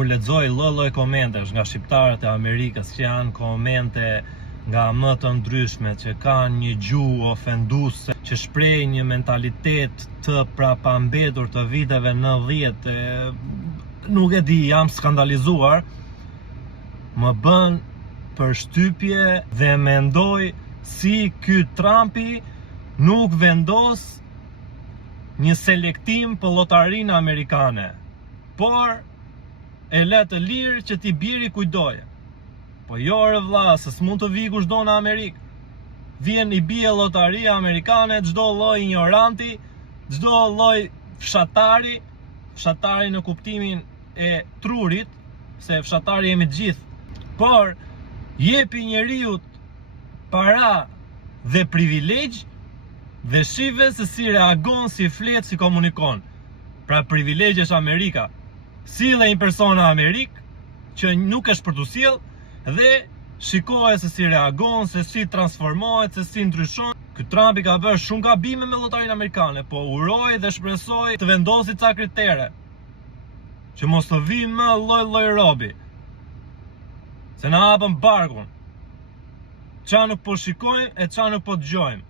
kur lexoj lloj komentesh nga shqiptarët e Amerikës, që janë komente nga më të ndryshme, që kanë një gjuhë ofenduese, që shpreh një mentalitet të prapambetur të viteve 90, nuk e di, jam skandalizuar, më bën përshtypje dhe mendoj si ky Trumpi nuk vendos një selektim për llotarinë amerikane, por e le të lirë që t'i biri kujdoje. Po jo re vlla, se s'mund të vi kushdo në Amerikë. Vjen i bie llotaria amerikane, çdo lloj ignoranti, çdo lloj fshatari, fshatari në kuptimin e trurit, se fshatari jemi të gjithë. Por jepi njeriu para dhe privilegj dhe shive se si reagon, si flet, si komunikon. Pra privilegj është Amerika. Sille një person në Amerikë që nuk është për t'u sjell dhe shikohet se si reagon, se si transformohet, se si ndryshon. Ky Trumpi ka bërë shumë gabime me llotarinë amerikane, po uroj dhe shpresoj të vendosi ca kritere që mos të vinë më lloj robi. Se na hapën barkun. Qa nuk po shikojmë e qa nuk po dëgjojmë.